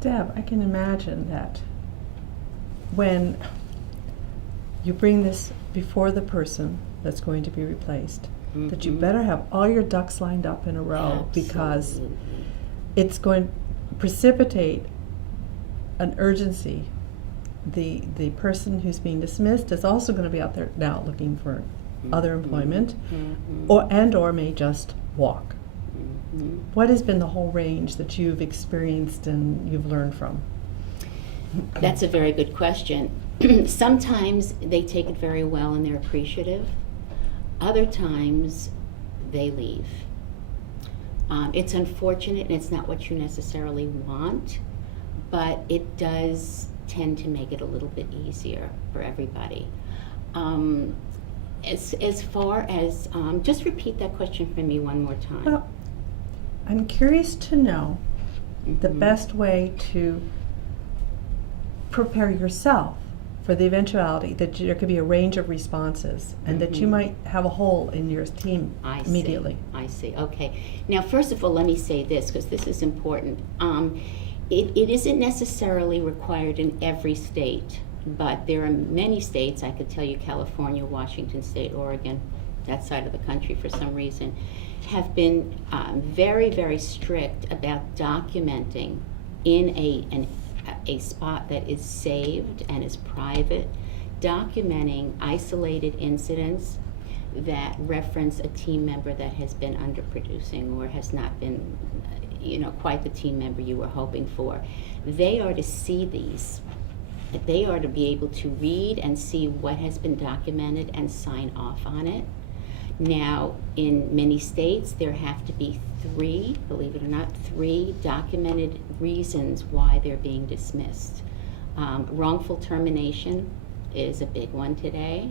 Deb, I can imagine that when you bring this before the person that's going to be replaced, that you better have all your ducks lined up in a row, because Absolutely. it's going to precipitate an urgency. The person who's being dismissed is also going to be out there now looking for other employment, or may just walk. What has been the whole range that you've experienced and you've learned from? That's a very good question. Sometimes they take it very well and they're appreciative. Other times they leave. It's unfortunate and it's not what you necessarily want, but it does tend to make it a little bit easier for everybody. As far as, just repeat that question for me one more time. Well, I'm curious to know the best way to prepare yourself for the eventuality that there could be a range of responses and that you might have a hole in your team immediately. I see. Okay. Now, first of all, let me say this, because this is important. It isn't necessarily required in every state, but there are many states, I could tell you California, Washington State, Oregon, that side of the country for some reason, have been very, very strict about documenting in a spot that is saved and is private, documenting isolated incidents that reference a team member that has been underproducing or has not been, quite the team member you were hoping for. They are to see these. They are to be able to read and see what has been documented and sign off on it. Now, in many states, there have to be three, believe it or not, three documented reasons why they're being dismissed. Wrongful termination is a big one today.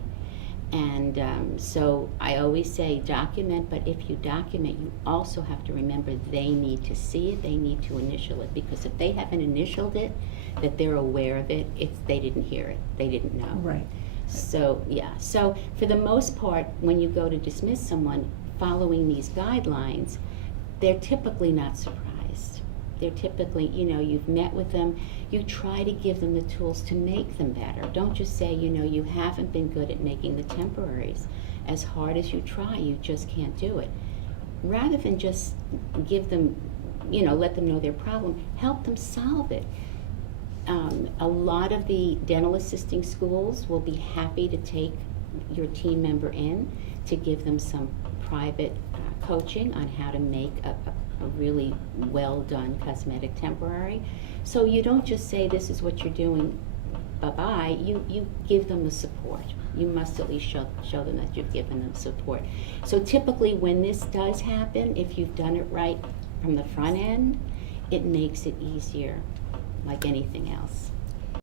And so I always say document, but if you document, you also have to remember they need to see it, they need to initial it, because if they haven't initialed it, that they're aware of it, they didn't hear it, they didn't know. Right. So, yeah. So, for the most part, when you go to dismiss someone following these guidelines, they're typically not surprised. They're typically, you've met with them, you try to give them the tools to make them better. Don't just say, you haven't been good at making the temporaries. As hard as you try, you just can't do it. Rather than just give them, let them know their problem, help them solve it. A lot of the dental assisting schools will be happy to take your team member in to give them some private coaching on how to make a really well done cosmetic temporary. So you don't just say this is what you're doing, bye-bye, you give them the support. You must at least show them that you've given them support. So typically when this does happen, if you've done it right from the front end, it makes it easier, like anything else.